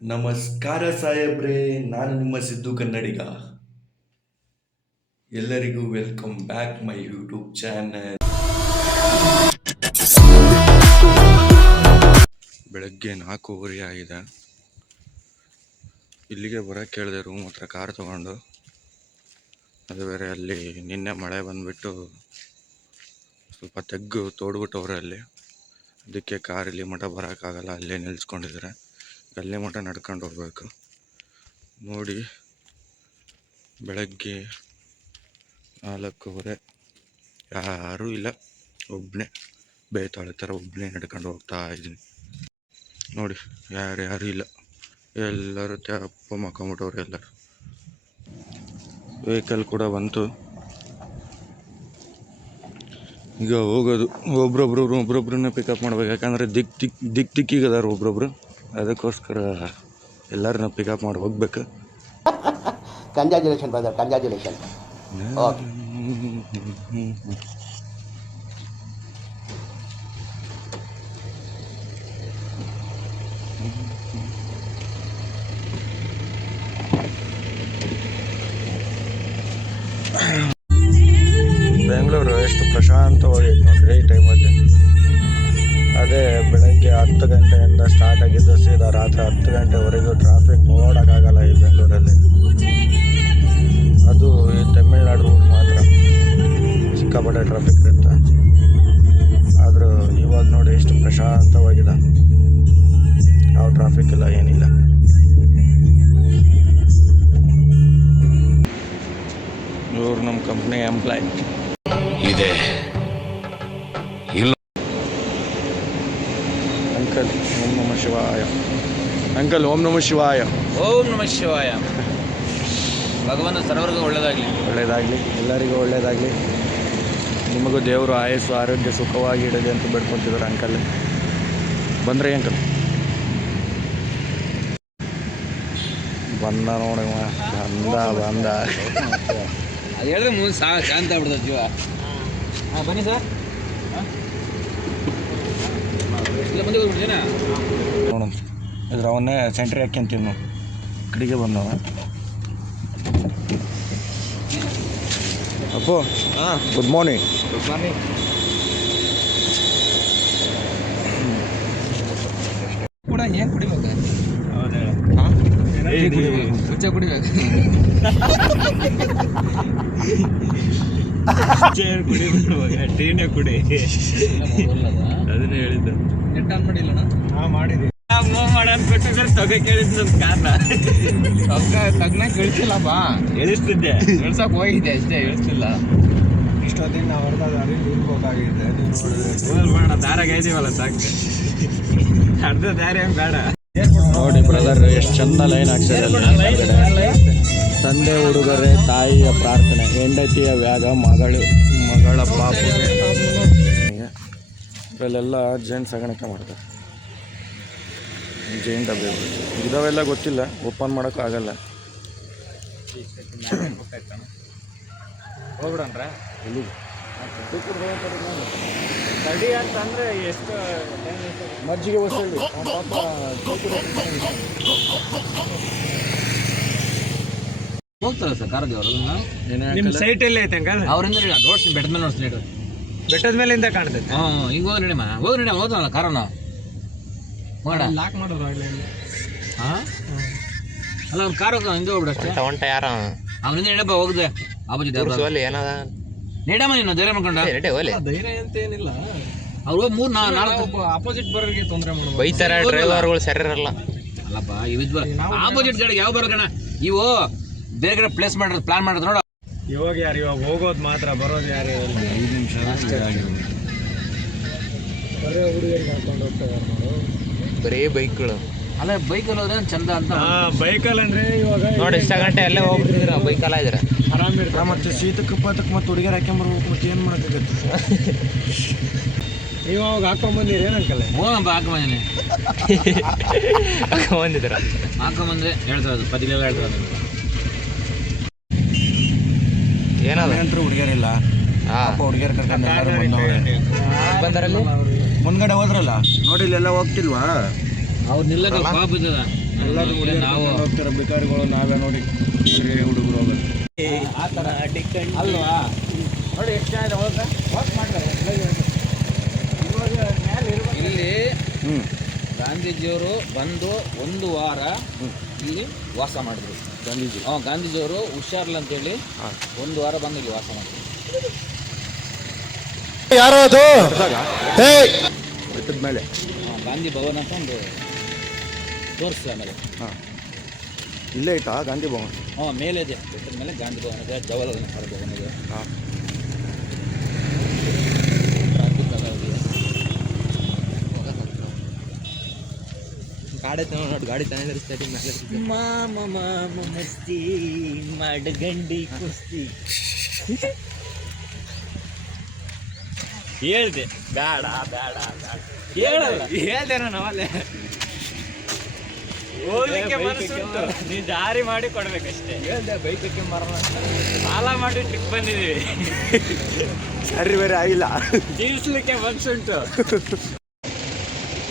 ನಮಸ್ಕಾರ ಸಾಹೇಬ್ರೆ, ನಾನು ನಿಮ್ಮ ಸಿದ್ದು ಕನ್ನಡಿಗ. ಎಲ್ಲರಿಗೂ welcome back my YouTube channel. ಬೆಳಗ್ಗೆ 4:30 ಆಗಿದೆ. ಇಲ್ಲಿಗೆ ಬರೋಕ್ಕೆ ಕೇಳಿದೆ ರೂಮ್ ಹತ್ರ ಕಾರ್ ತೊಗೊಂಡು. ಅದು ಬೇರೆ ಅಲ್ಲಿ ನಿನ್ನೆ ಮಳೆ ಬಂದುಬಿಟ್ಟು ಸ್ವಲ್ಪ ತೆಗ್ಗು ತೋಡ್ಬಿಟ್ಟವ್ರೆ ಅಲ್ಲಿ. ಅದಕ್ಕೆ ಕಾರ್ ಇಲ್ಲಿ ಮಠ ಬರೋಕ್ಕಾಗಲ್ಲ, ಅಲ್ಲೇ ನಿಲ್ಲಿಸ್ಕೊಂಡಿದ್ದಾರೆ. ಅಲ್ಲೇ ಮಠ ನಡ್ಕೊಂಡು ಹೋಗ್ಬೇಕು. ನೋಡಿ, ಬೆಳಗ್ಗೆ 4:30 ಯಾರೂ ಇಲ್ಲ, ಒಬ್ಬನೇ ಬೇತಾಳೆ ಥರ ಒಬ್ಬನೇ ನಡ್ಕೊಂಡು ಹೋಗ್ತಾ ಇದ್ದೀನಿ. ನೋಡಿ, ಯಾರು ಇಲ್ಲ, ಎಲ್ಲರೂ ತಪ್ಪ ಮಕ್ಕೊಂಬಿಟ್ಟವ್ರು ಎಲ್ಲರೂ. ವೆಹಿಕಲ್ ಕೂಡ ಬಂತು. ಈಗ ಹೋಗೋದು, ಒಬ್ರೊಬ್ರನ್ನ ಪಿಕಪ್ ಮಾಡ್ಬೇಕು. ಯಾಕಂದರೆ ದಿಕ್ಕಿಗದಾರ ಒಬ್ರೊಬ್ರು, ಅದಕ್ಕೋಸ್ಕರ ಎಲ್ಲರನ್ನ ಪಿಕಪ್ ಮಾಡಿ ಹೋಗ್ಬೇಕು. Congratulation brother, congratulation. Okay, Bengaluru ಎಷ್ಟು ಪ್ರಶಾಂತವಾಗೈತೆ ನೋಡ್ರಿ ಈ ಟೈಮಲ್ಲಿ. ಅದೇ ಬೆಳಗ್ಗೆ 10 ಗಂಟೆಯಿಂದ ಸ್ಟಾರ್ಟ್ ಆಗಿದ್ದು ಸೀದಾ ರಾತ್ರಿ 10 ಗಂಟೆವರೆಗೂ ಟ್ರಾಫಿಕ್ ನೋಡೋಕ್ಕಾಗಲ್ಲ ಈ ಬೆಂಗಳೂರಲ್ಲಿ. ಅದು ಈ ತಮಿಳ್ನಾಡು ರೂಟ್ ಮಾತ್ರ ಸಿಕ್ಕಾಪಟ್ಟೆ ಟ್ರಾಫಿಕ್ ಇರುತ್ತೆ. ಆದರೂ ಇವಾಗ ನೋಡಿ ಎಷ್ಟು ಪ್ರಶಾಂತವಾಗಿದೆ, ಯಾವ ಟ್ರಾಫಿಕ್ ಇಲ್ಲ, ಏನಿಲ್ಲ. ಇವರು ನಮ್ಮ ಕಂಪ್ನಿ ಎಂಪ್ಲಾಯ್ ಇದೆ. ಇಲ್ಲ ಅಂಕಲ್, ಓಂ ನಮಃ ಶಿವಾಯ. ಅಂಕಲ್, ಓಂ ನಮಃ ಶಿವಾಯ. ಓಂ ನಮಃ ಶಿವಾಯ. ಭಗವಂತ ಸರ್ವರಿಗೂ ಒಳ್ಳೆಯದಾಗಲಿ, ಎಲ್ಲರಿಗೂ ಒಳ್ಳೆಯದಾಗಲಿ. ನಿಮಗೂ ದೇವರು ಆಯಸ್ಸು ಆರೋಗ್ಯ ಸುಖವಾಗಿ ಇಡಲಿ ಅಂತ ಬೇಡ್ಕೊತಿದ್ದಾರೆ ಅಂಕಲ್. ಬಂದ್ರಿ ಅಂಕಲ್? ಬಂದ ನೋಡಿ, ಬಂದ ಅದು ಹೇಳಿದ್ರೆ ಮುಂದೆ ಶಾಂತ ಆಗ್ಬಿಡ್ತದೆ ಜೀವ. ಹಾಂ, ಬನ್ನಿ ಸರ್. ಇಲ್ಲ, ಮುಂದೆ ಹೋಗ್ಬಿಡ್ತೀನ ನೋಡು, ಇದ್ರ ಅವನ್ನೇ ಸೆಂಟ್ರಿ ಹಾಕ್ಯಂತೀವಿ ನಾವು. ಕಡೆಗೆ ಬಂದವ ಅಪ್ಪು. ಹಾಂ, ಗುಡ್ ಮಾರ್ನಿಂಗ್. Good morning. ಕೂಡ ಏನು ಕುಡಿಬೇಕು? ಹಾಂ, ಹುಚ್ಚ ಕುಡಿಬೇಕು. ಟೀನೇ ಕುಡಿ, ಅದನ್ನೇ ಹೇಳಿದ್ದು. ನೆಟ್ ಆನ್ ಮಾಡಿಲ್ಲಣ್ಣ? ಹಾಂ, ಮಾಡಿದ್ವಿ. ಮೂವ್ ಮಾಡೋದು ಕೊಟ್ಟಿದ್ರೆ ತೊಗೆ ಕೇಳಿದ್ದು ನಮ್ಮ ಕಾರ್ನ. ತಗ್ನ ಕಳಿಸಿಲ್ಲಪ್ಪ, ಎಳಿಸ್ತಿದ್ದೆ, ಇಳ್ಸಕ್ಕೆ ಹೋಗಿದ್ದೆ ಅಷ್ಟೇ, ಇಳಿಸ್ತಿಲ್ಲ. ಇಷ್ಟೊತ್ತಿನ ನಾವು ಅರ್ಧ ದಾರಿ ನಿಲ್ಬೇಕಾಗಿದೆ. ಹೋಗಲ್ ಬೇಡ, ದಾರಾಗ ಇದೀವಲ್ಲ ಸಾಕು, ಅರ್ಧ ದಾರಿ ಏನು ಬೇಡ. ನೋಡಿ ಬ್ರದರ್, ಎಷ್ಟು ಚಂದ ಲೈನ್ ಹಾಕ್ಸಿದ್ದಾರೆ. ತಂದೆ ಉಡುಗೊರೆ, ತಾಯಿಯ ಪ್ರಾರ್ಥನೆ, ಹೆಂಡತಿಯ ವ್ಯಾಗ, ಮಗಳ ಪಾಪುಗೆ. ಇಲ್ಲೆಲ್ಲ ಜೇನು ಸಾಗಾಣಿಕೆ ಮಾಡ್ತಾರೆ. ಜೇನು ಡಬ್ಬೆ ಇದಾವೆಲ್ಲ ಗೊತ್ತಿಲ್ಲ, ಓಪನ್ ಮಾಡೋಕ್ಕೂ ಆಗಲ್ಲ. ಹೋಗ್ಬಿಡನ್ರ ಎಲ್ಲಿಗೆ ತಡಿ ಅಂತಂದ್ರೆ ಎಷ್ಟು ಮಜ್ಜಿಗೆ ಹೊಸಳ್ಳಿ ಹೋಗ್ತಾರೆ ಸರ್ ಕಾರ್ ದೇವರು. ನಿಮ್ಮ ಸೈಟ್ ಎಲ್ಲಿ ಐತೆ ಅಂಕಲ್? ಅವರಿಂದ ನೋಡ್ತೀನಿ, ಬೆಟ್ಟದ ಮೇಲೆ ನೋಡ್ತೀನಿ. ಬೆಟ್ಟದ ಮೇಲಿಂದ ಕಾಣ್ತೈತೆ. ಹಾಂ, ಈಗ ಹೋಗಿ ನಡಿಮ, ಹೋದ್ರಲ್ಲ ಕಾರನ್ನು ಮಾಡ ಲಾಕ್ ಮಾಡೋರು ಆಗಲಿ. ಹಾಂ, ಅಲ್ಲ ಒಂದು ಕಾರ್ ಹಿಂದೆ ಹೋಗ್ಬಿಡು ಅಷ್ಟೇ. ಹೊಂಟ ಯಾರ ಅವನಿಂದ ನಡಪ್ಪ, ಹೋಗಿದೆ ಆಪೋಸಿಟ್ ಏನದ ನಡಮ್ಮ, ನೀನು ಧೈರ್ಯ ಮಾಡ್ಕೊಂಡ. ಧೈರ್ಯ ಅಂತ ಏನಿಲ್ಲ, ಅವ್ರು 3-4 ಅಪೋಸಿಟ್ ಬರೋರಿಗೆ ತೊಂದರೆ ಮಾಡ್ಬೋದು. ಬೈತಾರ ಡ್ರೈವರ್ಗಳು ಸರಿರಲ್ಲ. ಅಲ್ಲಪ್ಪ, ಇವಿದ್ವ ಆಪೋಸಿಟ್ ಗಾಡಿಗೆ ಯಾವ ಬರೋಣ, ಇವು ಬೇರೆ ಕಡೆ ಪ್ಲೇಸ್ ಮಾಡಿರೋದು, ಪ್ಲಾನ್ ಮಾಡೋದು ನೋಡು. ಇವಾಗ ಯಾರು, ಇವಾಗ ಹೋಗೋದು ಮಾತ್ರ, ಬರೋದು ಯಾರು? 5 ನಿಮಿಷ ಅಷ್ಟೇ. ಬರೀ ಹುಡುಗರಿಗೆ ಹಾಕೊಂಡು ಹೋಗ್ತಾರೆ ಬರೀ ಬೈಕ್ಗಳು. ಅಲ್ಲ, ಬೈಕಲ್ಲಿ ಹೋದ್ರೆ ಚಂದ ಅಂತ. ಬೈಕಲ್ಲಿ ಅಂದ್ರೆ ಇವಾಗ ನೋಡಿ ಇಷ್ಟ ಗಂಟೆ ಅಲ್ಲೇ ಹೋಗ್ಬಿಟ್ಟಿದ್ರೆ ನಾವು ಬೈಕಲ್ಲ ಇದ್ರೆ ಆರಾಮ್ ಇರ್ತಾರೆ. ಮತ್ತು ಶೀತಕ್ಕೆ ಪಾತಕ್ಕೆ ಮತ್ತು ಹುಡುಗಿಯರು ಹಾಕ್ಕೊಂಬರ್ಬೇಕು, ಮತ್ತು ಏನು ಮಾಡೋಕ್ಕಾಗತ್ತೆ? ನೀವು ಅವಾಗ ಹಾಕೊಂಡ್ಬಂದಿರಿ ಏನಂಕಲ್ಲ? ಹೋಗಪ್ಪ, ಹಾಕೊಂಬಂದಿನಿ. ಬಂದಿದ್ದೀರ ಹಾಕೊಂಬಂದ್ರೆ ಹೇಳ್ತಾರೆ, ಪದಿಲೆಲ್ಲ ಹೇಳ್ತಾರೆ. ಏನದ ಅಂತೂ ಹುಡುಗಿಯರಿಲ್ಲ, ಹುಡುಗಿಯರು ಕರ್ಕೊಂಡು ಎಲ್ಲರೂ ಬಂದರಲ್ಲಿ ಮುಂದ್ಗಡೆ ಹೋದ್ರಲ್ಲ ನೋಡಿ, ಇಲ್ಲೆಲ್ಲ ಹೋಗ್ತಿಲ್ವಾ? ಅವ್ರು ನಿಲ್ಲಕ್ಕೆ ಪಾಪ ಇದ್ದದ. ಎಲ್ಲರೂ ಹುಡುಗರು ನಾವು ಹೋಗ್ತಾರೆ ಬೇಕಾರಿಗಳು ನಾವೇ ನೋಡಿ ಹುಡುಗರು ಹೋಗೋದು. ಆ ಥರ ಅಲ್ವಾ ನೋಡಿ ಎಷ್ಟು ಜನ ಹೋಗ ವಾಕ್ ಮಾಡ್ತಾರೆ ಇಲ್ಲಿ ಗಾಂಧೀಜಿಯವರು ಬಂದು 1 ವಾರ ಇಲ್ಲಿ ವಾಸ ಮಾಡಿದ್ರು. ಗಾಂಧೀಜಿಯವರು ಹುಷಾರಿಲ್ಲ ಅಂತೇಳಿ 1 ವಾರ ಬಂದು ಇಲ್ಲಿ ವಾಸ ಮಾಡಿದ್ರು. ಯಾರೋ ಅದು ಬೆಟ್ಟದ ಮೇಲೆ ಗಾಂಧಿ ಭವನ ಅಂತ ಒಂದು ತೋರಿಸಿ ಆಮೇಲೆ ಇಲ್ಲೇ ಐತಾ ಗಾಂಧಿ ಭವನ? ಮೇಲೆ ಇದೆ, ಬೆಟ್ಟದ ಮೇಲೆ ಗಾಂಧಿ ಭವನ ಇದೆ, ಜವಾಹರಲಾಲ್ ನೆಹರು ಭವನ ಇದೆ. ಗಾಡಿ ನೋಡಿ ಗಾಡಿ ತಾನೇ ಮಾಮ ಮಸ್ತಿ ಮಡಗಂಡಿ ಕುಸ್ತಿ ಹೇಳ್ದೆ ಬೇಡ ಬೇಡ ಹೇಳಲ್ಲ ಹೇಳ್ದೆ ನಾನು ಅಲ್ಲೇ ಹೋಗ್ಲಿಕ್ಕೆ ಮನಸ್ಸುಂಟು, ನೀ ಜಾರಿ ಮಾಡಿ ಕೊಡ್ಬೇಕಷ್ಟೇ. ಹೇಳ್ದೆ ಬೈಕಕ್ಕೆ ಮರಣ ಸಾಲ ಮಾಡಿ ಟ್ರಿಪ್ ಬಂದಿದ್ದೀವಿ, ಸರಿ ಬೇರೆ ಆಗಿಲ್ಲ, ತೀರ್ಸ್ಲಿಕ್ಕೆ ಮನಸ್ಸುಂಟು.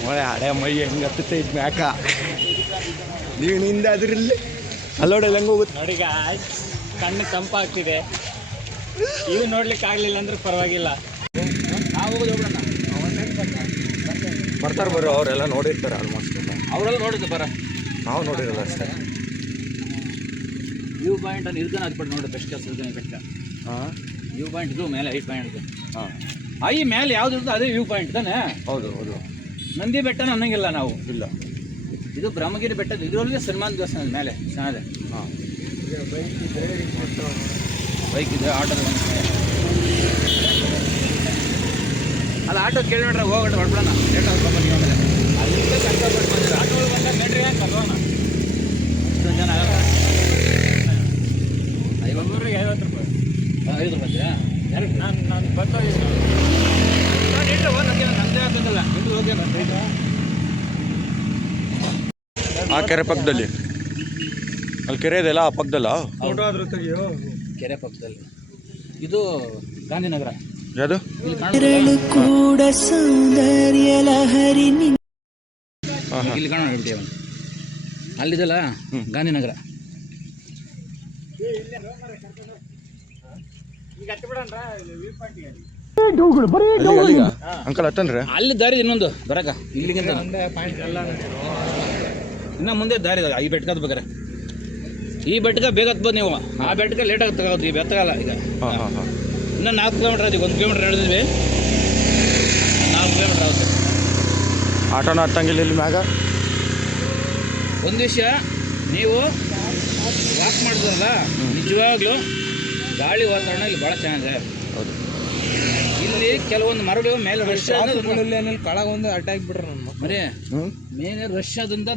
ಮಳೆ ಹಳೆ ಮೈ ಹೆಂಗೆ ಹತ್ತೈತೆ ಮ್ಯಾಕ ನೀವು ನಿಂದ ಅದ್ರಲ್ಲಿ ಅಲ್ಲೋಡೆಲ್ಲ ಹೆಂಗೆ ಹೋಗುತ್ತೆ ನೋಡಿ ಕಣ್ಣು ತಂಪಾಗ್ತಿದೆ. ಇವು ನೋಡ್ಲಿಕ್ಕೆ ಆಗ್ಲಿಲ್ಲ ಅಂದ್ರೆ ಪರವಾಗಿಲ್ಲ. ನಾವು ಹೋಗೋಣ, ಬರ್ತಾರೆ ಬರೋ ಅವರೆಲ್ಲ ನೋಡಿರ್ತಾರೆ ಆಲ್ಮೋಸ್ಟ್. ಅವರೆಲ್ಲ ನೋಡಿದ್ದು ಬರ, ನಾವು ನೋಡಿರಲ್ಲ ಅಷ್ಟೇ. ವ್ಯೂ ಪಾಯಿಂಟ್ ಅಲ್ಲಿ ಇರ್ತಾನೆ ಅದು ಬಿಟ್ಟು ನೋಡಿ ಬೆಸ್ಟ್ ಇರ್ತಾನೆ ಬೆಟ್ಟ. ವ್ಯೂ ಪಾಯಿಂಟ್ ಇದು ಮೇಲೆ 8 ಪಾಯಿಂಟ್ ಇದೆ. ಈ ಮೇಲೆ ಯಾವ್ದು ಇರ್ತದೆ ಅದೇ ವ್ಯೂ ಪಾಯಿಂಟ್ ತಾನೆ. ಹೌದು ಹೌದು. ನಂದಿ ಬೆಟ್ಟ ಅನ್ನಂಗಿಲ್ಲ ನಾವು, ಇಲ್ಲ ಇದು ಬ್ರಹ್ಮಗಿರಿ ಬೆಟ್ಟ. ಇದರೊಳಗೆ ಸನ್ಮಾನ್ ದೇವಸ್ಥಾನ ಮೇಲೆ ಚೆನ್ನಾಗಿದೆ. ಬೈಕ್ ಇದೆ, ಆಟೋ ಅಲ್ಲ, ಆಟೋ ಕೇಳಿಬಿಟ್ರೆ ಹೋಗೋಣ ಹೊಡ್ಬಿಡೋಣ. ಲೇಟ್ ಹೋಗ್ಕೊಂಡು ಆಮೇಲೆ ಅಲ್ಲಿಂದ ಕರ್ಕೊಂಡು ಬಂದಿರ ಆಟೋ ಬಂದಾಗ ಮೇಡ್ರಿ ಕರ್ಕೋಣ. ಇಷ್ಟೊಂದು ಜನ ಆಗಲ್ಲ. 50 ರೂಪಾಯಿ 5 ರೂಪಾಯಿ ನಾನು ಬಂದೋಗಿಲ್ಲ. ನಮ್ದೇ ಆಗ್ತದಲ್ಲ, ಇದು ಹೋಗಿ ಆ ಕೆರೆ ಪಕ್ಕದಲ್ಲಿ ಅಲ್ಲಿ ಕೆರೆ ಇದೆಯಲ್ಲ, ಆ ಪಕ್ಕದಲ್ಲ ಫೋಟೋ ಆದ್ರೂ ತೆಗಿಯೋ. ಕೆರೆ ಪಕ್ಕದಲ್ಲಿ ಇದು ಗಾಂಧಿನಗರ. ಯಾವುದು? ಕೂಡ ಸೌಂದರ್ಯ ಲಹರಿ ಇಲ್ಲಿ ಕಾಣೋಣ ಬಿಡಿ ಅವನು ಅಲ್ಲಿದಲ್ಲ ಗಾಂಧಿನಗರ. ಅಂಕಲ್ ಹತ್ತನ್ರಿ ಅಲ್ಲಿ ದಾರಿ ಇನ್ನೊಂದು ಬರಕ ಇಲ್ಲಿಗಿಂತ ಇನ್ನ ಮುಂದೆ ದಾರಿ ಇದೆ. ಈ ಬೆಟ್ಟಕ್ಕೆ ಬೇಕಾರೆ ಈ ಬೆಟ್ಟಕ್ಕೆ ಬೇಗ ಹತ್ಬೋದು ನೀವು, ಆ ಬೆಟ್ಟಕ್ಕೆ ಲೇಟ್ ಆಗಿ ತಗೋದು. ಈ ಬೆತ್ತಗಲ್ಲ ಈಗ. ಇನ್ನೂ 4 ಕಿಲೋಮೀಟರ್ ಆಯ್ತು, 1 ಕಿಲೋಮೀಟರ್ ನಡೆದಿದ್ವಿ, 4 ಕಿಲೋಮೀಟರ್ ಆಗುತ್ತೆ. ಆಟೋನ ಹತ್ತಂಗಿಲ್ಲ ಇಲ್ಲಿ ಮ್ಯಾಗ. ಒಂದು ವಿಷಯ, ನೀವು ವಾಕ್ ಮಾಡಿದ್ರಲ್ಲ ನಿಜವಾಗ್ಲೂ ಗಾಳಿ ವಾತಾವರಣ ಇಲ್ಲಿ ಭಾಳ ಚೆನ್ನಾಗಿದೆ. ಹೌದು. ಇಲ್ಲಿ ಕೆಲವೊಂದು ಮರಳು ಮೇಲೆ ರಶ್ ಕಳಗ ಒಂದು ಅಟ್ಯಾಕ್ ಬಿಟ್ರೆ ನನ್ನ ಮರೇ ಮೇಲೆ ರಷ್ಯಾದಿಂದ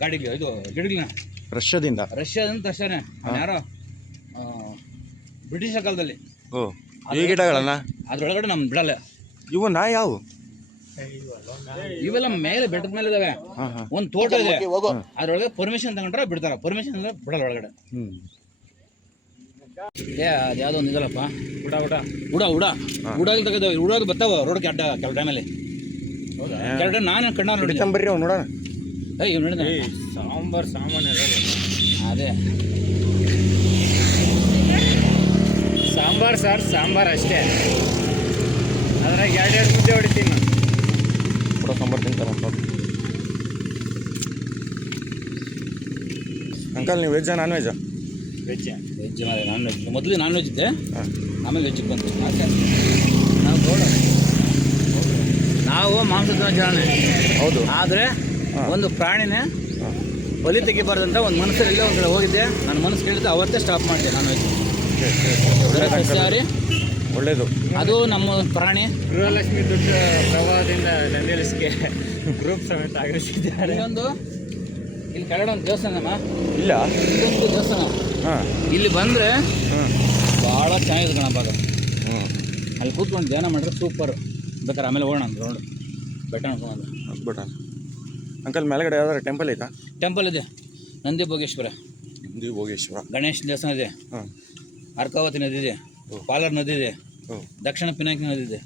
ಗಾಡಿಗೆ ಇದು ಗಿಡಗಳನ್ನ ರಷ್ಯಾದಿಂದ ತರ್ಸಾನೆ ಯಾರೋ ಬ್ರಿಟಿಷರ ಕಾಲದಲ್ಲಿ. ಓ, ಈ ಗಿಡಗಳನ್ನ ಅದ್ರೊಳಗಡೆ ನಮ್ ಬಿಡಲ್ಲ. ಇವನ್ನ ಯಾವ ಇವೆಲ್ಲ ಮೇಲೆ ಬೆಟ್ಟದ ಮೇಲೆ ಇದಾವೆ. ಒಂದು ತೋಟ ಇದೆ, ಅದ್ರೊಳಗೆ ಪರ್ಮಿಷನ್ ತಗೊಂಡ್ರೆ ಬಿಡ್ತಾರ, ಪರ್ಮಿಷನ್ ಅಂದ್ರೆ ಬಿಡಲ್ಲ ಒಳಗಡೆ. ಅದ್ಯಾವುದೋ ಒಂದು ಇದಲ್ಲಪ್ಪ, ಉಡಾಗಿ ತೆಗೆದು ಉಡಾಗಿ ಬರ್ತಾವ ರೋಡ್ಗೆ ಅಡ್ಡ ಕೆಲವು ಟೈಮಲ್ಲಿ. ಕೆಲವು ಟೈಮ್ ನಾನು ಕಣ್ಣಾರು ನೋಡಿ ಬರ್ರಿ ಅವ್ನು ನೋಡೋಣ. ನೋಡಿದ ಸಾಮಾನ್ಯ ಅದೇ ಸಾಂಬಾರ್ ಅಷ್ಟೇ. ಅದ್ರಾಗ 2 ಮುದ್ದೆ ಹೊಡಿತೀನಿ ನಾನು. ಕೂಡ ಸಾಂಬಾರು ತಿಂತಾರೆ ಅಂಕಲ್. ನೀವು ವೆಜ್ಜಾ ನಾನ್ ವೆಜ್ಜಾ? Veg non veg. ಮೊದಲು ನಾನ್ ವೆಜ್ ಇದ್ದೆ, ಆಮೇಲೆ ವೆಜ್ಜಿಗೆ ಬಂತು. ನಾವು ಮಾಂಸದ ಜನ. ಹೌದು. ಆದರೆ ಒಂದು ಪ್ರಾಣಿನೇ ಬಲಿ ತೆಗಿಬಾರ್ದಂತ ಒಂದು ಮನಸ್ಸಲ್ಲಿ ಒಂದು ಕಡೆ ಹೋಗಿದ್ದೆ. ನನ್ನ ಮನಸ್ಸು ಕೇಳಿದ್ದು ಅವತ್ತೇ ಸ್ಟಾಪ್ ಮಾಡಿದೆ ನಾನ್ ವೆಜ್. ಸರಿ, ಒಳ್ಳೇದು. ಅದು ನಮ್ಮ ಪ್ರಾಣಿ. ಗೃಹಲಕ್ಷ್ಮಿ ದುಡ್ಡು ಪ್ರವಾಹದಿಂದ ನಂದೇಲಿಸ್ಗೆ ಗ್ರೂಪ್ ಸಮೇತ ಆಗಮಿಸಿದ್ದಾರೆ. ಇನ್ನೊಂದು ಇಲ್ಲಿ ಕೆಳಗಡೆ ಒಂದು ದೇವಸ್ಥಾನಮ್ಮ ಇಲ್ಲ, ಇದೊಂದು ದೇವಸ್ಥಾನ. ಇಲ್ಲಿ ಬಂದರೆ ಭಾಳ ಚೆನ್ನಾಗಿದೆ ಕಣಪ್ಪ. ಅಲ್ಲಿ ಕೂತ್ಕೊಂಡು ಧ್ಯಾನ ಮಾಡಿದ್ರೆ ಸೂಪರ್. ಬೇಕಾದ್ರೆ ಆಮೇಲೆ ಹೋಗೋಣ ಅಂತ ರೌಂಡ್ ಬೆಟ್ಟ ನೋಡ್ಕೊಂಡು. ಹಸ್ಬಿಟ್ಟ ಅಂಕಲ್. ಮೇಲ್ಗಡೆ ಯಾವ್ದಾರು ಟೆಂಪಲ್ ಐತಾ? ಟೆಂಪಲ್ ಇದೆ, ನಂದಿ ಭೋಗೇಶ್ವರ, ಗಣೇಶ ದೇವಸ್ಥಾನ ಇದೆ, ಅರ್ಕಾವತಿ ನದಿ ಇದೆ, ಪಾಲರ್ ನದಿ ಇದೆ, ದಕ್ಷಿಣ ಪಿನಾಕಿ ನದಿ ಇದೆ.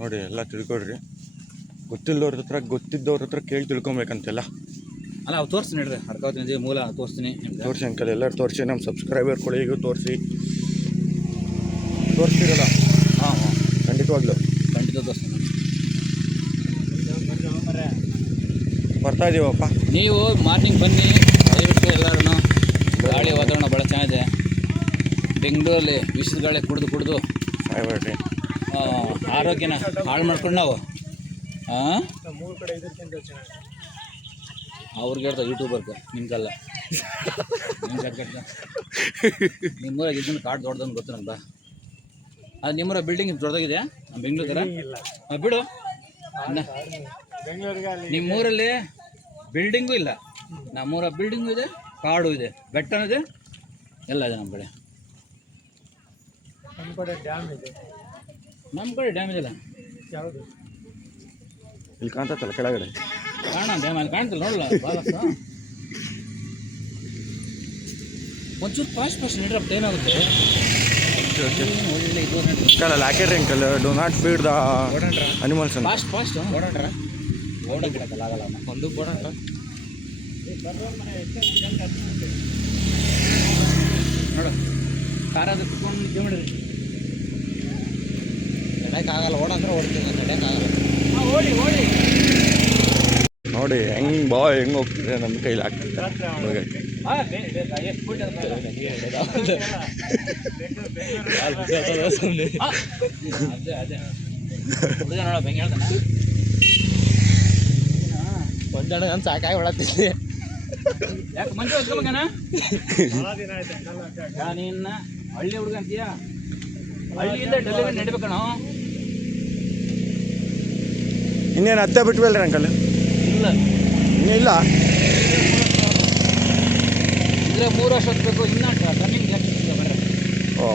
ನೋಡಿ ಎಲ್ಲ ತಿಳ್ಕೊಡ್ರಿ. ಗೊತ್ತಿದ್ದವ್ರ ಹತ್ರ ಕೇಳಿ ತಿಳ್ಕೊಬೇಕಂತೆಲ್ಲ. ಅಲ್ಲ ಅವು ತೋರಿಸ್ತೀನಿ ನೋಡ್ರಿ ಅರ್ಕಾವತಿ ಮೂಲ ತೋರಿಸ್ತೀನಿ ನಿಮ್ಗೆ. ತೋರಿಸಿ ಅಂಕಲ್, ಎಲ್ಲರೂ ತೋರಿಸಿ. ನಮ್ಮ ಸಬ್ಸ್ಕ್ರೈಬರ್ಗಳಿಗೂ ತೋರಿಸಿ. ತೋರಿಸ್ತಿರಲ್ಲ? ಹಾಂ ಹಾಂ ಖಂಡಿತವಾಗ್ಲು ಖಂಡಿತ ತೋರಿಸ್ತೀನಿ. ಬರ್ತಾ ಇದೀವಪ್ಪ. ನೀವು ಮಾರ್ನಿಂಗ್ ಬನ್ನಿ, ದಯವಿಟ್ಟು ಎಲ್ಲರೂ. ಗಾಳಿ ವಾತಾವರಣ ಭಾಳ ಚೆನ್ನಾಗಿದೆ. ಬೆಂಗಳೂರಲ್ಲಿ ವಿಷದ ಗಾಳಿ ಕುಡಿದು ಸಾಯ್ಬೇಡ್ರಿ. ಆರೋಗ್ಯನ ಹಾಳು ಮಾಡ್ಕೊಂಡು ನಾವು ಅವ್ರಿಗೆ ಹೇಳ್ತಾ ಯೂಟ್ಯೂಬರ್ಗೆ ನಿಮ್ಗಲ್ಲ. ನಿಮ್ಮೂರಾಗ ಇದನ್ನು ಕಾಡು ದೊಡ್ಡದನ್ನು ಗೊತ್ತು ನಮ್ಗೆ. ಅದು ನಿಮ್ಮೂರ ಬಿಲ್ಡಿಂಗ್ ದೊಡ್ಡದಾಗಿದೆಯಾ ನಮ್ಮ ಬೆಂಗಳೂರು ಥರ? ಬಿಡು, ನಿಮ್ಮೂರಲ್ಲಿ ಬಿಲ್ಡಿಂಗೂ ಇಲ್ಲ, ನಮ್ಮೂರ ಬಿಲ್ಡಿಂಗು ಇದೆ, ಕಾಡು ಇದೆ, ಬೆಟ್ಟನೂ ಇದೆ, ಎಲ್ಲ ಇದೆ ನಮ್ಮ ಕಡೆ. ನಮ್ಮ ಕಡೆ ಡ್ಯಾಮ್ ಇದೆಯಲ್ಲ. ಯಾವುದು? ಇಲ್ಲಿ ಕಾಣ್ತತ್ತಲ್ಲ ಕೆಳಗಡೆ ಡ್ಯಾಮ್ ಅಲ್ಲಿ ಕಾಣ್ತಿಲ್ಲ, ನೋಡಲ್ಲ ಬಾಲಕ್ಕ. ಒಂಚೂರು ಫಾಸ್ಟ್ ನಡ್ರಪ್ಪ, ಏನಾಗುತ್ತೆ? ಒಳ್ಳೆ ಇದು ಅಂಕಲ್ ಹಾಕಿಡ್ರಿ uncle, do not feed the animals ಅಂತ. ಫಾಸ್ಟ್ ಓಡಕ್ಕಿಡಕ್ಕಲ್ಲ, ಆಗಲ್ಲ. ಒಂದು ಬೋಡಂಟ ನೋಡು, ಕಾರಾದ ಕುತ್ಕೊಂಡು ನಿದ್ದೆ ಮಾಡಿರಿ. ನಡೆಯೋಕ್ಕಾಗಲ್ಲ, ಓಡಂದ್ರೆ ಓಡ್ತೀನಿ, ನಡೆಯೋಕ್ಕಾಗಲ್ಲ. ಓಡಿ ನೋಡಿ ಹೆಂಗ್ ಹೋಗ್ತಿದೆ, ನಮ್ಮ ಕೈಲಿ ಆಗ್ತಿದೆ. ಅದೇ ನೋಡ ಬೆಂಗೆ ಹೇಳ್ತಾನೆ. ಒಂದೆರಡು ನಾನು ಸಾಕಾಗಿ ಹೊಡತ್ತಿದ್ದೆ. ಯಾಕೆ ಮಂಜು ಹಚ್ಕೊಂಬಂಗನ ನೀನ್ನ ಹಳ್ಳಿ ಹುಡುಗ ಅಂತೀಯ? ಹಳ್ಳಿಯಿಂದ ಡೆಲಿವರಿ ನಡಿಬೇಕಣ. ಇನ್ನೇನು ಹತ್ತೆ ಬಿಟ್ವಲ್ರಿ ಅಂಕಲ್? ಇಲ್ಲ ಇನ್ನೂ ಇಲ್ಲ. ಇದ್ರೆ 3 ವರ್ಷ ಹೊತ್ಬೇಕು. ಇನ್ನ ರನ್ನಿಂಗ್ ಜಾಸ್ತಿ ಬರ್ರಿ. ಓ,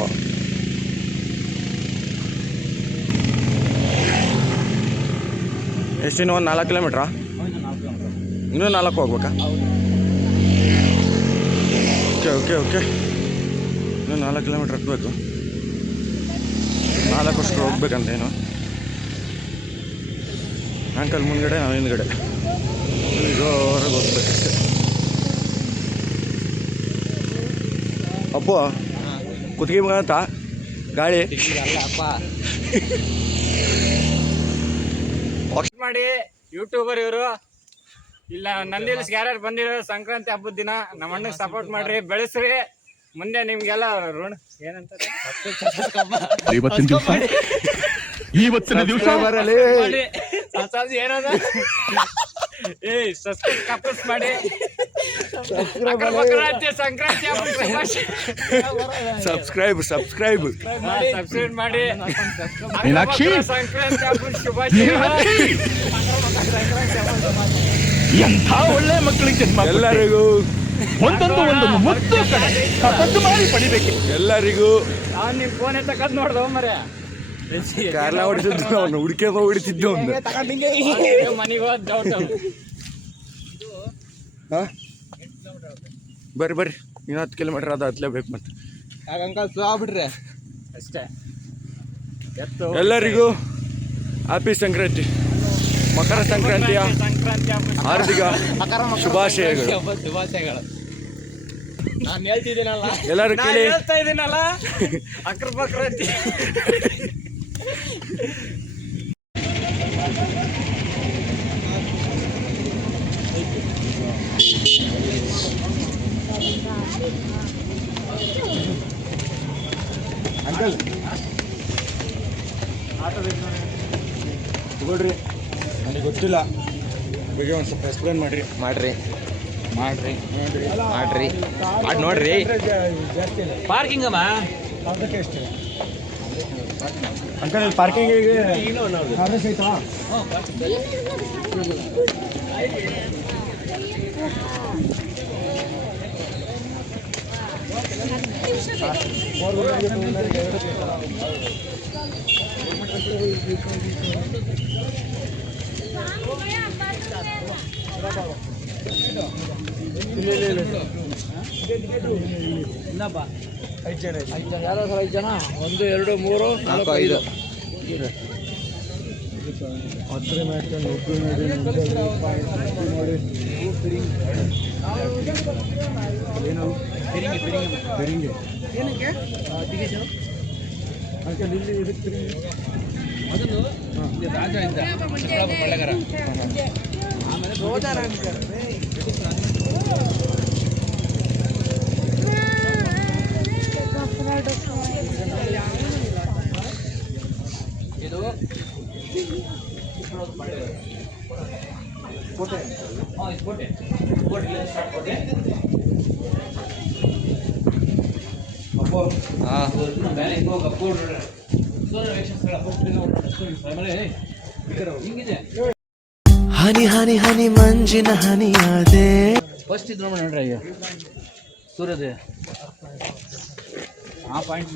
ಎಷ್ಟಿನ್ನು ಒಂದು 4 ಕಿಲೋಮೀಟ್ರಾ? ಇನ್ನೂ 4 ಹೋಗ್ಬೇಕಾ? ಓಕೆ ಇನ್ನೂ 4 ಕಿಲೋಮೀಟ್ರ್ ಹತ್ಬೇಕು. 4 ವರ್ಷ ಹೋಗ್ಬೇಕಂತೇನು ಅಂಕಲ್ ಮುಂದ್ಗಡೆ, ನಾವು ಹಿಂದ್ಗಡೆ ಜೋರಾಗಿ ಹೋಗ್ಬೇಕಷ್ಟೆ. ಅಪ್ಪು ಕುತ್ತಿಗೆ ಬಂತ ಗಾಳಿ ಅಲ್ಲಪ್ಪ ಮಾಡಿ ಯೂಟ್ಯೂಬರ್ ಇವರು. ಇಲ್ಲ ನಂದಿಲ್ಸ್ ಯಾರ್ಯಾರು ಬಂದಿರೋ ಸಂಕ್ರಾಂತಿ ಹಬ್ಬದ ದಿನ ನಮ್ಮ ಅಣ್ಣಗೆ ಸಪೋರ್ಟ್ ಮಾಡ್ರಿ, ಬೆಳೆಸ್ರಿ. ಮುಂದೆ ನಿಮ್ಗೆಲ್ಲ ಋಣ ಏನಂತಾರೆ ಇವತ್ತಿನ ದಿವಸ ಬರಲಿ ಏನದ ಸಬ್ಸ್ಕ್ರೈಬ್ ಕಪ್ಪಸ್ ಮಾಡಿ. ಸಂಕ್ರಾಂತಿ ಸಬ್ಸ್ಕ್ರೈಬ್ ಮಾಡಿ. ಮೀನಾಕ್ಷಿ ಸಂಕ್ರಾಂತಿ ಹಬ್ಬದ ಶುಭಾಶಯ. ಎಂಥ ಒಳ್ಳೆ ಮಕ್ಕಳಿಗೆ ಜನ್ಮ ಎಲ್ಲರಿಗೂ ಒಂದೊಂದು ಮುತ್ತು ಕದ್ದು ಮಾಡಿ ಪಡಿಬೇಕು. ಎಲ್ಲರಿಗೂ ನಿಮ್ ಫೋನ್ ತಕ್ಕದ್ ನೋಡ್ದ ಮರ ಕಾರಣ ಹೊಡಿತಿದ್ದು, ಅವನು ಹುಡುಕಿಯಪ್ಪ ಹೊಡಿತಿದ್ದು ಒಂದು. ಮನೆಗೆ ಹೋದ್ ಡೌಟ್. ಹಾಂ ಬರ್ರಿ ಇನ್ನು 10 ಕಿಲೋಮೀಟ್ರ್ ಅದು ಹತ್ಲೇಬೇಕು ಮತ್ತೆ. ಆಗ ಅಂಕಲ್ ಸ್ಲೋ ಆಗ್ಬಿಟ್ರೆ ಅಷ್ಟೇ. ಎತ್ತು ಎಲ್ಲರಿಗೂ ಹ್ಯಾಪಿ ಸಂಕ್ರಾಂತಿ, ಮಕರ ಸಂಕ್ರಾಂತಿಯ ಸಂಕ್ರಾಂತಿ ಹಬ್ಬ ಹಾರ್ದಿಕ ಶುಭಾಶಯಗಳು. ನಾನು ಹೇಳ್ತಿದ್ದೀನಲ್ಲ. ಎಲ್ಲರೂ ಕೇಳಿ, ಹೇಳ್ತಾ ಇದೀನಲ್ಲ ಅಕ್ರ ಬಕ್ರಂತಿ. ಅಂಕಲ್ ತಗೊಳ್ರಿ, ನನಗೆ ಗೊತ್ತಿಲ್ಲ, ಬಗ್ಗೆ ಒಂದು ಸ್ವಲ್ಪ ಎಕ್ಸ್ಪ್ಲೇನ್ ಮಾಡಿರಿ. ಮಾಡ್ರಿ ಮಾಡಿ ನೋಡ್ರಿ. ಪಾರ್ಕಿಂಗ್ ಅಮ್ಮ ಅಂಕಲ್ ಪಾರ್ಕಿಂಗಿಗೆ ಐತಾ? ಇಲ್ಲಪ್ಪ 5 ಜನ ಯಾರು 5 ಜನ? 1 2 3 4 5. ಹತ್ತಿರ ಮಾಡ್ಕೊಂಡು ಒಬ್ಬರು ನೋಡಿ ಏನು ಬೆರಿಂಗೆ ಏನಕ್ಕೆ ಯಾಕಂದ್ರೆ ಇಲ್ಲಿ ಇದಕ್ಕೆ ಅದನ್ನು ರಾಜ ಇದ್ದ ಬಳ್ಳೆಗಾರ ಆಮೇಲೆ ಇದು ಕೋಟೆ ಇದು ಕೋಟೆ ಕೋಟೆ ಸ್ಟಾರ್ಟ್ ಕೋಟೆ ಅಪ್ಪೋ ಮೇಲೆ ಹೋಗಿ ಅಪ್ಪೋ ಹಿಂಗಿದೆ ಹನಿ ಹನಿ ಹನಿ ಮಂಜಿನ ಹನಿಯಾದೆ ಫಸ್ಟ್ ಇದ್ದು ನೋಡ್ರಿ ಅಯ್ಯೋ ಸೂರ್ಯೋದಯ ಆ ಪಾಯಿಂಟ್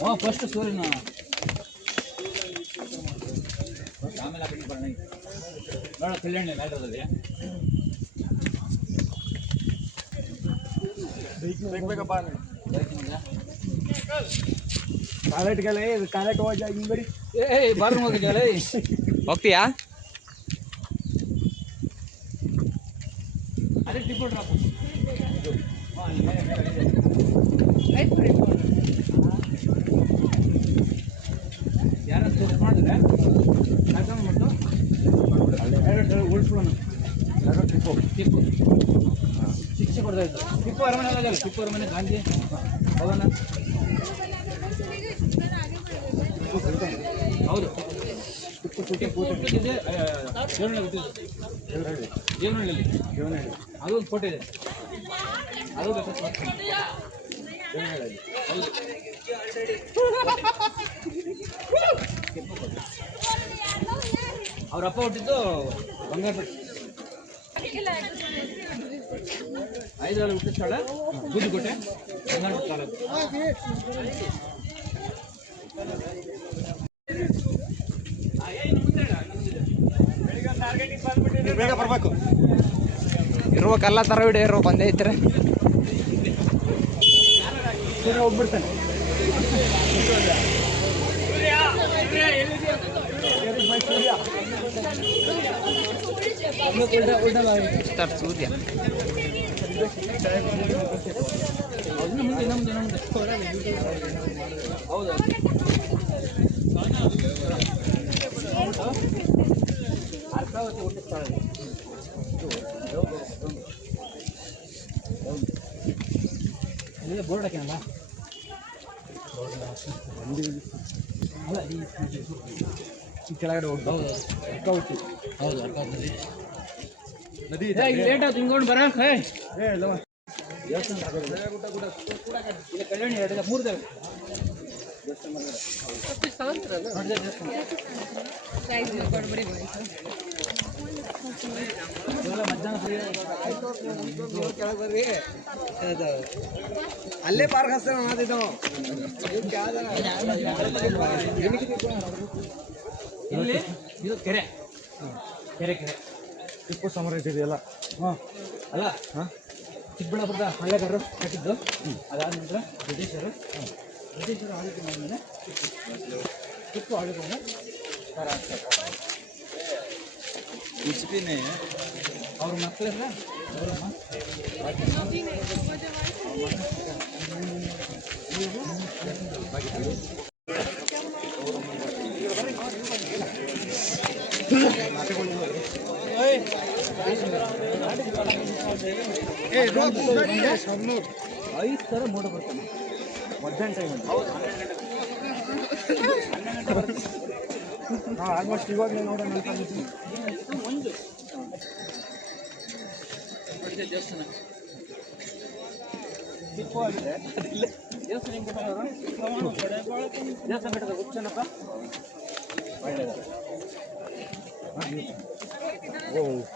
ಹ್ಞೂ ಫಸ್ಟ್ ಸೂರ್ಯನ ಆಮೇಲೆ ಬರೋಣ ನೋಡ ಕಲ್ಯಾಣ ಮ್ಯಾಟ್ರದಲ್ಲಿ ಕಾಲೆಟ್ಗೆಲ್ಲ ಕಾಲೆಟ್ ಹೋಗಿ ಹಿಂಗಡಿ ಏಯ್ ಬಾತ್ರೂಮ್ ಹೋಗಿದ್ಯಲ್ಲ ಹೋಗ್ತೀಯಾ ಅದೇ ಟಿಪ್ಪು ಡ್ರಾಪ್ ಯಾರು ತೋರಿಸ್ ಮಾಡಿದ್ರೆ ಮತ್ತು ಉಳಿಸ್ಕೊಳ್ಳೋಣ ಟಿಪ್ಪು ಟಿಪ್ಪು ಶಿಕ್ಷೆ ಕೊಡ್ತಾ ಇದ್ದು ಟಿಪ್ಪು ಅರಮನೆ ಆಗಲ್ಲ ಟಿಪ್ಪು ಅರಮನೆ ಗಾಂಧಿ ಭವನ ಹೌದು ಟಿಪ್ಪು ಇದೆ ಜೀವನಹಳ್ಳಿ ಅದು ಒಂದು ಕೋಟೆ ಇದೆ ಅದು ಅವ್ರ ಅಪ್ಪ ಹುಟ್ಟಿದ್ದು ಬಂಗಾರಪೇಟೆ ಐದರಲ್ಲಿ ಹುಟ್ಟಿದ ಸ್ಥಳ ಬೂದುಕೋಟೆ ಬಂಗಾರಪೇಟೆ ತಾಲೂಕು ಬೇಗ ಬರ್ಬೇಕು ಇರ್ಬೇಕಲ್ಲ ತರ ವಿಡಿಯೋ ಇರೋ ಬಂದೇ ಐತ್ರಿ ಹೋಗ್ಬಿಡ್ತಾನೆ ಸೂರ್ಯ ಹೌದು ಅರ್ಕಾವತಿ ಹುಟ್ಟಿಸ್ತಾಳೆ ಬೋರ್ಡ್ ಹಾಕ್ಯಾನಲ್ಲ ಅಲ್ಲ ಈ ಕೆಳಗಡೆ ಹೋಗಿ ಹೌದು ಅರ್ಕಾವತಿ ಹೌದು ಅರ್ಕಾವತಿ ನದಿ ಲೇಟ್ ಆಯ್ತು ಹಿಂಗೊಂಡು ಬರಕ್ಕೆ ಇಲ್ಲ ಕಲ್ಯಾಣಿ ಎರಡು ಮೂರು ದೇವ ಅಲ್ಲೇ ಪಾರ್ಕ್ ಹಸ್ತಾನ ಮಾತಿದ್ದವು ಇಲ್ಲಿ ಇದು ಕೆರೆ ಕೆರೆ ಕೆರೆ ಟಿಪ್ಪು ಸಾಮ್ರಾಜ್ಯ ಇದೆಯಲ್ಲ ಹಾಂ ಅಲ್ಲ ಹಾಂ ಚಿಕ್ಕಬಳ್ಳಾಪುರದ ಹಳ್ಳೆಗಾರರು ಕಟ್ಟಿದ್ದು ಅದಾದ ನಂತರ ಬ್ರಿಟಿಷರು ಆಳ್ವಿಕೆ ಮಾಡಿದ್ಮೇಲೆ ಟಿಪ್ಪು ಆಳ್ವಿಕೆ ಮಾಡಿ ಅವ್ರ ಮಕ್ಕಳೆಲ್ಲ ಐದು ಥರ ಮೋಡ ಬರ್ತಾನೆ ಮಧ್ಯಾಹ್ನ ಟೈಮಲ್ಲಿ ಆಲ್ಮೋಸ್ಟ್ ಇವಾಗಲೇ ನೋಡೋಣ ಅಂತ ಒಂದು ದೇವಸ್ಥಾನ ಟಿಪ್ಪು ಆಗಿದೆ ದೇವಸ್ಥಾನ ಹೆಂಗೆ ದೇವಸ್ಥಾನ ಕಟ್ಟಿದ ಹುಚ್ಚನಪ್ಪ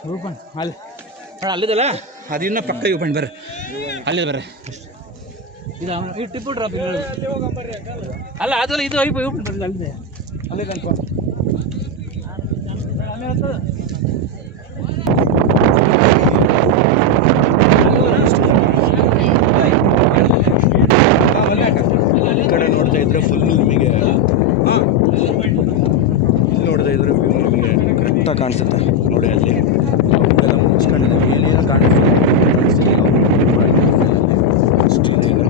ರೂಪನ್ ಅಲ್ಲಿ ಅಲ್ಲಿದಲ್ಲ ಅದಿನ್ನ ಪಕ್ಕ ಯೂಪಣ್ ಬರ್ರಿ ಅಲ್ಲಿ ಬರ್ರಿ ಇದು ಈ ಟಿಪ್ಪು ಡ್ರಾಪ್ ಅಲ್ಲ ಅದಲ್ಲ ಇದು ಐದು ಯೂಪಣ್ ಬರ್ರಿ ಅಲ್ಲಿದೆ ಅಲ್ಲಿ ಕಲ್ಪ ಅಲ್ಲಿ ಹೇಳ್ತದೆ ಈ ಕಡೆ ನೋಡ್ತಾ ಇದ್ರೆ ಫುಲ್ ನಿಮಗೆ ನೋಡಿ ಅಲ್ಲಿ ಅವನ್ನೆಲ್ಲ ಮುಚ್ಕೊಂಡಿದ್ದಾರೆ, ಏನೇನು ಕಾಣಿಸ್ತಿಲ್ಲ ಅಷ್ಟು ಇದೆ.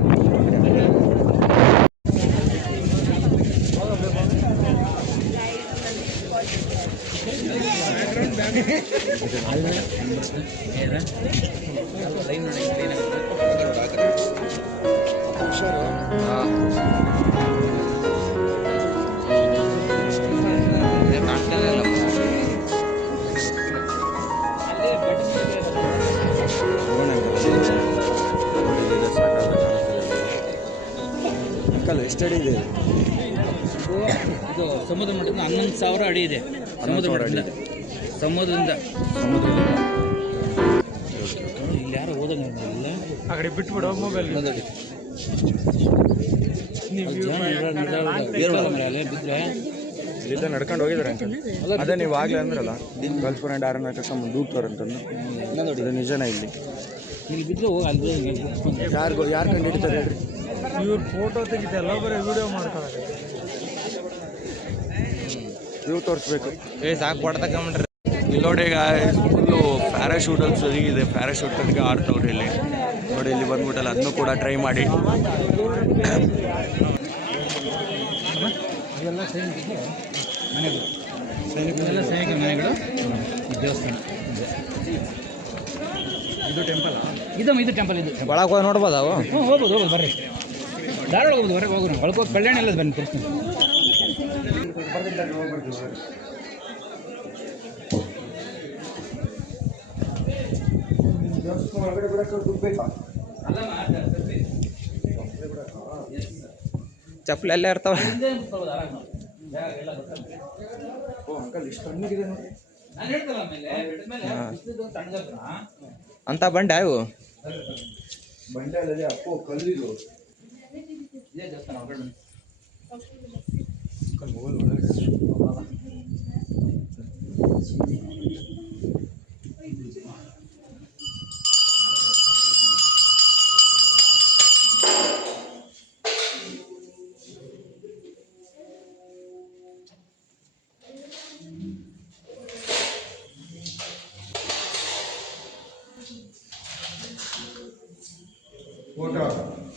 ಅಂಕಲ್ ಎಷ್ಟು ಅಡಿ ಇದೆ? ಇದು ಸಮುದ್ರ ಮಟ್ಟದಿಂದ 11,000 ಅಡಿ ಇದೆ. ಸಮುದ್ರ ಮಟ್ಟದಿಂದ ಸಮುದ್ರದಿಂದ ಇಲ್ಲಿ ಯಾರು ಓದಂಗ ಆ ಕಡೆ ಬಿಟ್ಬಿಡು ಮೊಬೈಲ್. ಬಿದ್ದರೆ ಇಲ್ಲಿಂದ ನಡ್ಕೊಂಡು ಹೋಗಿದ್ದಾರೆ ಅಂಕಲ್. ಅದೇ ನೀವು ಆಗಲೇ ಅಂದ್ರಲ್ಲ ಗರ್ಲ್ ಫ್ರೆಂಡ್ ಯಾರನ್ನ ಕರ್ಕೊಂಡು ದೂಕ್ತಾರಂತಂದು, ಇದು ನಿಜನೇ? ಇಲ್ಲಿ ಬಿದ್ದರೆ ಹೋಗಿ ಅಲ್ಲಿ ಯಾರು ಕಂಡು ಹಿಡಿತಾರೆ ಹೇಳ್ರಿ? ಇವ್ರು ಫೋಟೋ ತೆಗಿತಾ ಎಲ್ಲ ಬರೀ ವಿಡಿಯೋ ಮಾಡ್ತಾರೆ. ವ್ಯೂ ತೋರಿಸ್ಬೇಕು. ಸಾಕು ಕೊಡ್ತಕೊಂಡ್ರೆ ಇಲ್ಲಿ ನೋಡಿ ಫುಲ್ಲು ಪ್ಯಾರಾಶೂಟಲ್ಲಿ ಸರಿ ಇದೆ, ಪ್ಯಾರಾಶೂಟ್ ತನಕ ಆಡ್ತವ್ರೆ ಇಲ್ಲಿ ನೋಡಿ. ಇಲ್ಲಿ ಬಂದ್ಬಿಟ್ಟಲ್ಲ ಅದನ್ನು ಕೂಡ ಟ್ರೈ ಮಾಡಿ. ಇವೆಲ್ಲ ಮನೆಗಳು, ಇವೆಲ್ಲ ಸೈನಿಕ ಮನೆಗಳು. ದೇವಸ್ಥಾನ ಇದು ಟೆಂಪಲ್, ಇದು ಟೆಂಪಲ್. ಇದು ಒಳಗೆ ಹೋಗಿ ನೋಡ್ಬೋದು ಅವು. ಹ್ಞೂ ಹೋಗ್ಬೋದು ಬರ್ರಿ, ಧಾರವಾಡ ಹೋಗ್ಬೋದು, ಹೊರಗೆ ಹೋಗೋಣ. ಒಳಗೆ ಕಲ್ಯಾಣ ಎಲ್ಲ ಬನ್ನಿ ತೋರಿಸ್ತೀನಿ. ಚಪ್ಪಲಿ ಎಲ್ಲ ಇರ್ತಾವ. ಅಂತ ಬಂಡೆ ಅವು ಬಂಡೆ ಅಲ್ಲದೆ ಅಪ್ಪು ಕಲ್ಲಿದು.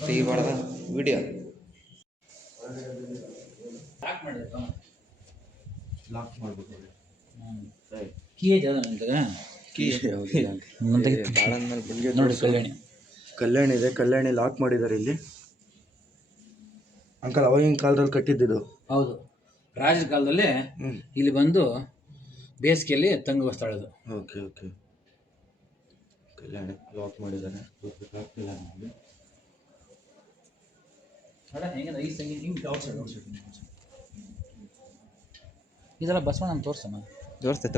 ತೆಗಿಬಾರ್ದ ವಿಡಿಯೋ. ಲಾಕ್ ಮಾಡ್ಬೇಕು. ಕೀ ಐತೆ ಅದು ನೋಡಿ. ಕಲ್ಯಾಣಿ ಇದೆ, ಕಲ್ಯಾಣಿ ಲಾಕ್ ಮಾಡಿದ್ದಾರೆ ಇಲ್ಲಿ. ಅಂಕಲ್ ಅವಾಗಿನ ಕಾಲದಲ್ಲಿ ಕಟ್ಟಿದ್ದು. ಹೌದು, ರಾಜರ ಕಾಲದಲ್ಲಿ ಇಲ್ಲಿ ಬಂದು ಬೇಸಿಗೆಯಲ್ಲಿ ತಂಗುವ ಸ್ಥಳ ಇದು. Okay okay. ಕಲ್ಯಾಣಿ ಲಾಕ್ ಮಾಡಿದ್ದಾರೆ. ಇದೆಲ್ಲ ಬಸವಣ್ಣ ತೋರ್ಸಮ್ಮ. ತೋರಿಸ್ತೆ